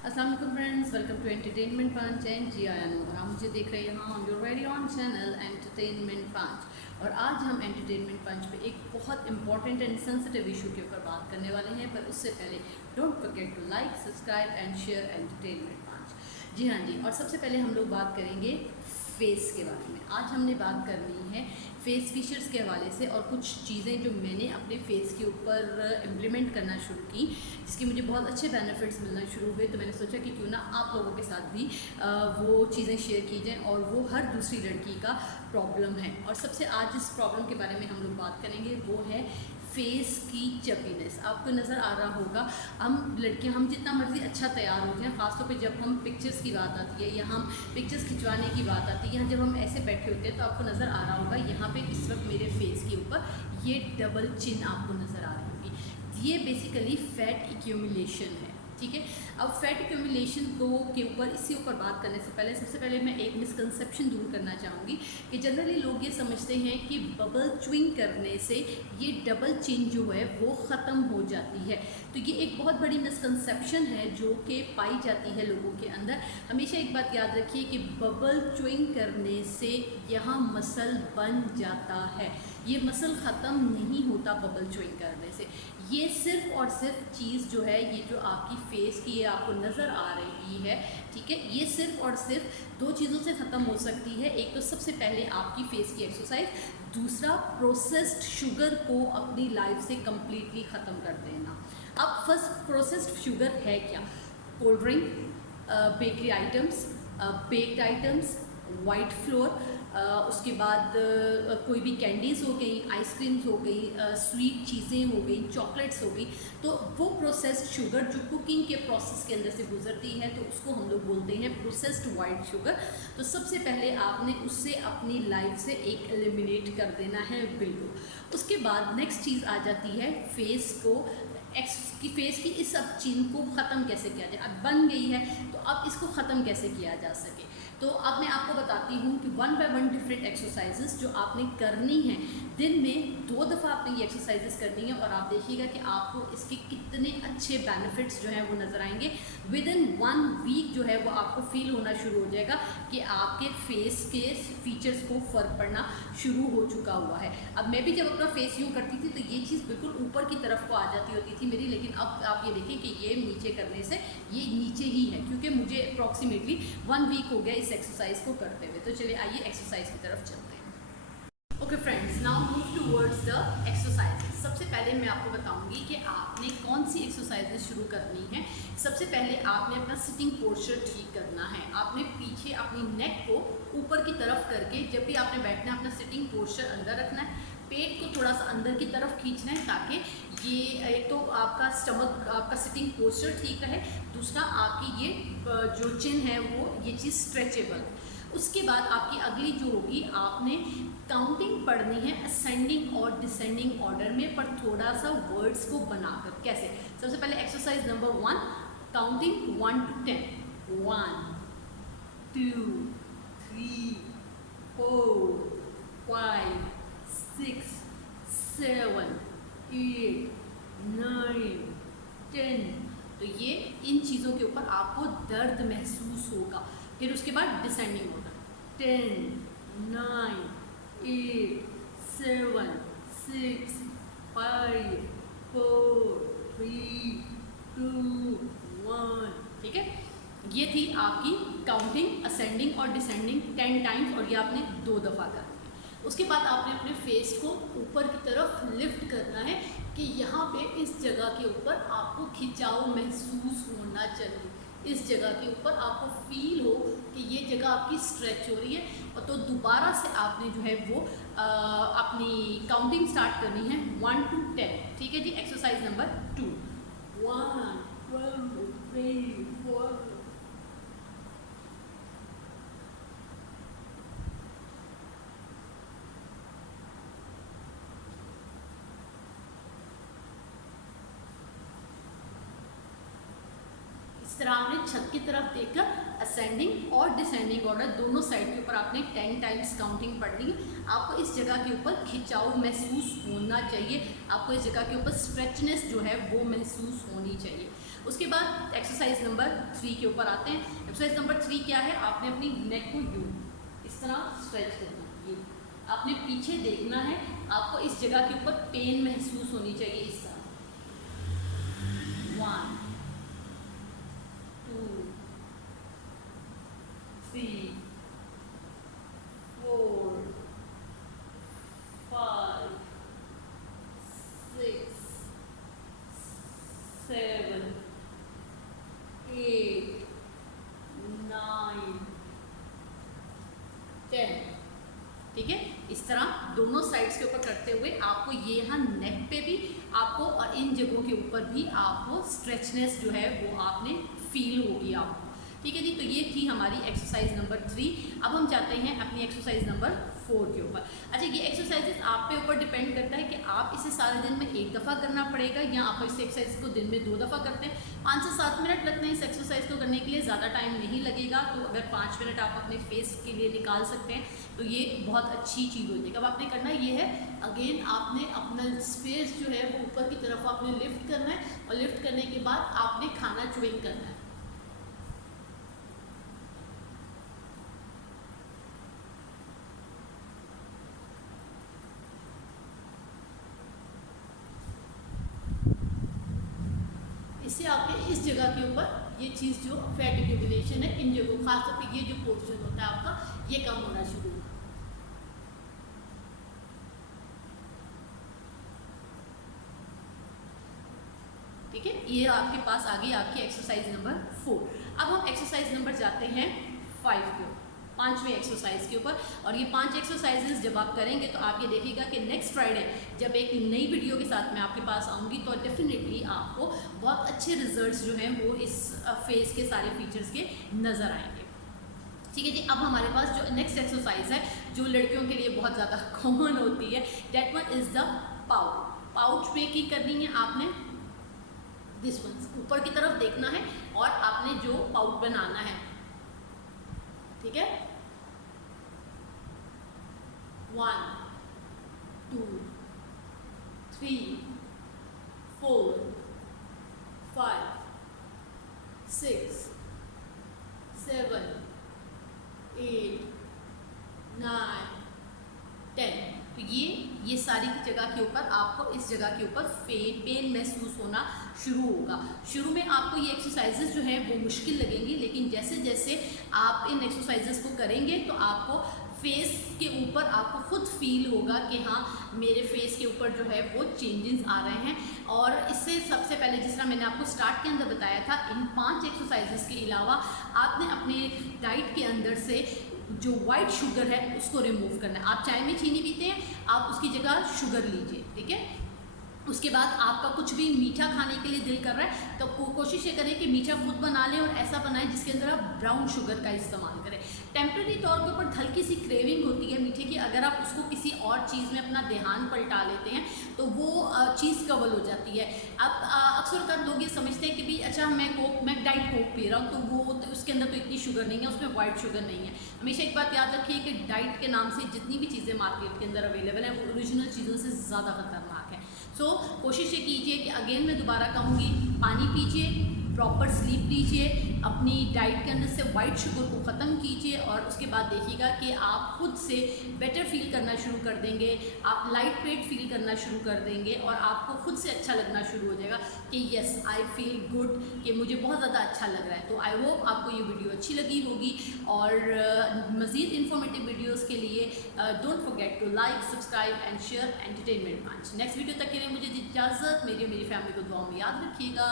अस्सलाम वालेकुम friends, welcome to entertainment punch and जी आई नूर। आप मुझे देख रहे हैं यहाँ on your very own channel entertainment punch. और आज हम एंटरटेनमेंट पंच पे एक बहुत इंपॉर्टेंट एंड सेंसिटिव इशू के ऊपर बात करने वाले हैं, पर उससे पहले don't forget to like, subscribe and share entertainment punch. जी हाँ जी, और सबसे पहले हम लोग बात करेंगे फेस के बारे में। आज हमने बात करनी है फेस फीचर्स के हवाले से और कुछ चीज़ें जो मैंने अपने फेस के ऊपर इम्प्लीमेंट करना शुरू की, जिसके मुझे बहुत अच्छे बेनिफिट्स मिलना शुरू हुए। तो मैंने सोचा कि क्यों ना आप लोगों के साथ भी वो चीज़ें शेयर की जाएँ, और वो हर दूसरी लड़की का प्रॉब्लम है। और सबसे आज जिस प्रॉब्लम के बारे में हम लोग बात करेंगे वो है फेस की चपीनेस। आपको नज़र आ रहा होगा, हम लड़कियां हम जितना मर्जी अच्छा तैयार हो जाएं, खासतौर पे जब हम पिक्चर्स की बात आती है या हम पिक्चर्स खिंचवाने की बात आती है, या जब हम ऐसे बैठे होते हैं, तो आपको नज़र आ रहा होगा यहाँ पे इस वक्त मेरे फेस के ऊपर ये डबल चिन आपको नज़र आ रही होगी। ये बेसिकली फैट एक्यूमुलेशन है, ठीक है। अब फैट एक्यूमुलेशन के ऊपर इससे ऊपर बात करने से पहले सबसे पहले मैं एक मिसकंसेप्शन दूर करना चाहूँगी कि जनरली लोग ये समझते हैं कि बबल च्विंग करने से ये डबल चिन जो है वो ख़त्म हो जाती है। तो ये एक बहुत बड़ी मिसकंसेप्शन है जो कि पाई जाती है लोगों के अंदर। हमेशा एक बात याद रखिए कि बबल च्विंग करने से यहाँ मसल बन जाता है, ये मसल ख़त्म नहीं होता बबल च्विंग करने से। ये सिर्फ और सिर्फ चीज़ जो है, ये जो आपकी फेस की ये आपको नज़र आ रही है, ठीक है, ये सिर्फ और सिर्फ दो चीज़ों से ख़त्म हो सकती है। एक तो सबसे पहले आपकी फेस की एक्सरसाइज, दूसरा प्रोसेस्ड शुगर को अपनी लाइफ से कम्प्लीटली ख़त्म कर देना। अब फर्स्ट प्रोसेस्ड शुगर है क्या? Cold drink, bakery items, baked items, white floor, उसके बाद कोई भी कैंडीज़ हो गई, आइसक्रीम्स हो गई, स्वीट चीज़ें हो गई, चॉकलेट्स हो गई। तो वो प्रोसेस्ड शुगर जो कुकिंग के प्रोसेस के अंदर से गुजरती है, तो उसको हम लोग बोलते हैं प्रोसेस्ड वाइट शुगर। तो सबसे पहले आपने उससे अपनी लाइफ से एक एलिमिनेट कर देना है बिल्कुल। उसके बाद नेक्स्ट चीज़ आ जाती है फेस को फेस की इस अब चिन को ख़त्म कैसे किया जाए। अब बन गई है तो अब इसको ख़त्म कैसे किया जा सके। तो अब मैं आपको बताती हूँ कि 1 बाय 1 डिफरेंट एक्सरसाइजेस जो आपने करनी है। दिन में 2 दफ़ा आपने ये एक्सरसाइजेस करनी है, और आप देखिएगा कि आपको इसके कितने अच्छे बेनिफिट्स जो हैं वो नज़र आएंगे। विद इन 1 वीक जो है वो आपको फील होना शुरू हो जाएगा कि आपके फेस के फीचर्स को फ़र्क पड़ना शुरू हो चुका हुआ है। अब मैं भी जब अपना फेस यूँ करती थी तो ये चीज़ बिल्कुल ऊपर की तरफ को आ जाती होती थी मेरी, लेकिन अब आप ये देखें कि ये नीचे करने से ये नीचे ही है, क्योंकि मुझे अप्रॉक्सीमेटली 1 वीक हो गया इस एक्सरसाइज को करते हुए। तो चलिए आइए एक्सरसाइज की तरफ चलते हैं। Okay friends, now move towards the exercises. सबसे पहले मैं आपको बताऊंगी कि आपने कौन सी एक्सरसाइजेस शुरू करनी है। सबसे पहले आपने अपना सिटिंग पोस्चर ठीक करना है। आपने पीछे अपनी नेक को ऊपर की तरफ करके, जब भी आपने बैठना है अपना सिटिंग पोस्चर अंदर रखना है, पेट को थोड़ा सा अंदर की तरफ खींचना है, ताकि ये एक तो आपका स्टमक, आपका सिटिंग पोस्चर ठीक रहे, दूसरा आपकी ये जो चिन है वो ये चीज़ स्ट्रेचेबल। उसके बाद आपकी अगली जो होगी, आपने काउंटिंग पढ़नी है असेंडिंग और डिसेंडिंग ऑर्डर में, पर थोड़ा सा वर्ड्स को बनाकर। कैसे? सबसे पहले एक्सरसाइज नंबर 1, काउंटिंग 1 to 10। 1 2 3 4 5 6 7 8 9 10। तो ये इन चीज़ों के ऊपर आपको दर्द महसूस होगा। फिर उसके बाद डिसेंडिंग होगा, 10 9 8 7 6 5 4 3 2 1। ठीक है, ये थी आपकी काउंटिंग असेंडिंग और डिसेंडिंग 10 टाइम्स, और ये आपने 2 दफ़ा करना है। उसके बाद आपने अपने फेस को ऊपर की तरफ लिफ्ट करना है कि यहाँ पे इस जगह के ऊपर आपको खिंचाव महसूस होना चाहिए। इस जगह के ऊपर आपको फील हो कि ये जगह आपकी स्ट्रेच हो रही है। और तो दोबारा से आपने जो है वो अपनी काउंटिंग स्टार्ट करनी है 1 to 10। ठीक है जी। Exercise number 2, 1 2 3 4। इस तरह आपने छत की तरफ देखकर असेंडिंग और डिसेंडिंग ऑर्डर दोनों साइड के ऊपर आपने 10 टाइम्स काउंटिंग पढ़नी है। आपको इस जगह के ऊपर खिंचाव महसूस होना चाहिए, आपको इस जगह के ऊपर स्ट्रेचनेस जो है वो महसूस होनी चाहिए। उसके बाद एक्सरसाइज नंबर 3 के ऊपर आते हैं। एक्सरसाइज नंबर 3 क्या है, आपने अपनी नेक को यूं इस तरह स्ट्रेच करना है, ये आपने पीछे देखना है, आपको इस जगह के ऊपर पेन महसूस होनी चाहिए इस तरह। 1 2 3 4 5 6 7 8 9 10। ठीक है, इस तरह दोनों साइड्स के ऊपर करते हुए आपको ये यहाँ नेक पे भी आपको और इन जगहों के ऊपर भी आपको स्ट्रेचनेस जो है वो आपने फील होगी आपको। ठीक है जी, तो ये थी हमारी एक्सरसाइज नंबर 3। अब हम जाते हैं अपनी एक्सरसाइज नंबर 4 के ऊपर। अच्छा, ये एक्सरसाइजेस आप पे ऊपर डिपेंड करता है कि आप इसे सारे दिन में एक दफ़ा करना पड़ेगा या आप इस एक्सरसाइज को दिन में 2 दफ़ा करते हैं। 5 से 7 मिनट लगते हैं इस एक्सरसाइज को करने के लिए, ज़्यादा टाइम नहीं लगेगा। तो अगर 5 मिनट आप अपने फेस के लिए निकाल सकते हैं तो ये बहुत अच्छी चीज़ होती है। अब आपने करना ये है, अगेन आपने अपना फेस जो है वो ऊपर की तरफ आपने लिफ्ट करना है और लिफ्ट करने के बाद आपने खाना च्युइंग करना है। इससे आपके इस जगह के ऊपर ये चीज़ जो फैट एक्यूमुलेशन है, इन जगहों खासतौर पे ये जो पोर्शन होता है आपका, ये कम होना शुरू होगा। ठीक है, ये आपके पास आ गई आपकी एक्सरसाइज नंबर 4। अब हम एक्सरसाइज नंबर जाते हैं 5 के ऊपर, 5वें एक्सरसाइज के ऊपर। और ये 5 एक्सरसाइजेस जब आप करेंगे तो आप ये देखिएगा कि नेक्स्ट फ्राइडे जब एक नई वीडियो के साथ मैं आपके पास आऊँगी तो डेफिनेटली आपको बहुत अच्छे रिजल्ट्स जो हैं वो इस फेस के सारे फीचर्स के नज़र आएंगे। ठीक है जी, अब हमारे पास जो नेक्स्ट एक्सरसाइज है जो लड़कियों के लिए बहुत ज़्यादा कॉमन होती है, date one is the pouch. Pouch पे की करनी है आपने, दिस वन ऊपर की तरफ देखना है और आपने जो पाउच बनाना है। ठीक है, 1 2 3 4 5 6 7 8 9 10। तो ये सारी की जगह के ऊपर आपको इस जगह के ऊपर पेन महसूस होना शुरू होगा। शुरू में आपको ये एक्सरसाइजेस जो हैं वो मुश्किल लगेंगी, लेकिन जैसे जैसे आप इन एक्सरसाइजेस को करेंगे तो आपको फेस के ऊपर आपको खुद फील होगा कि हाँ मेरे फेस के ऊपर जो है वो चेंजेस आ रहे हैं। और इससे सबसे पहले जिस तरह मैंने आपको स्टार्ट के अंदर बताया था, इन 5 एक्सरसाइजेस के अलावा आपने अपने डाइट के अंदर से जो वाइट शुगर है उसको रिमूव करना है। आप चाय में चीनी पीते हैं, आप उसकी जगह शुगर लीजिए। ठीक है, उसके बाद आपका कुछ भी मीठा खाने के लिए दिल कर रहा है तो कोशिश ये करें कि मीठा खुद बना लें और ऐसा बनाएं जिसके अंदर आप ब्राउन शुगर का इस्तेमाल करें। टेम्प्रेरी तौर के ऊपर हल्की सी क्रेविंग होती है मीठे की, अगर आप उसको किसी और चीज़ में अपना ध्यान पलटा लेते हैं तो वो चीज़ कवर हो जाती है। अब अक्सर कर लोग ये समझते हैं कि भाई अच्छा मैं डाइट कोक पी रहा हूँ तो वो तो उसके अंदर तो इतनी शुगर नहीं है, उसमें वाइट शुगर नहीं है। हमेशा एक बात याद रखिए कि डाइट के नाम से जितनी भी चीज़ें मार्केट के अंदर अवेलेबल हैं वो ओरिजिनल चीज़ों से ज़्यादा खतरनाक है। सो कोशिश ये कीजिए कि अगेन मैं दोबारा कहूँगी, पानी पीजिए, प्रॉपर स्लीप लीजिए, अपनी डाइट के अंदर से वाइट शुगर को ख़त्म कीजिए और उसके बाद देखिएगा कि आप खुद से बेटर फील करना शुरू कर देंगे, आप लाइट वेट फील करना शुरू कर देंगे और आपको खुद से अच्छा लगना शुरू हो जाएगा कि यस आई फील गुड, कि मुझे बहुत ज़्यादा अच्छा लग रहा है। तो आई होप आपको ये वीडियो अच्छी लगी होगी और मज़ीद इंफॉर्मेटिव वीडियोज़ के लिए don't forget to like, subscribe and share entertainment punch. Next video तक के लिए मुझे इजाज़त, मेरी और मेरी फैमिली को दुआ में याद रखिएगा।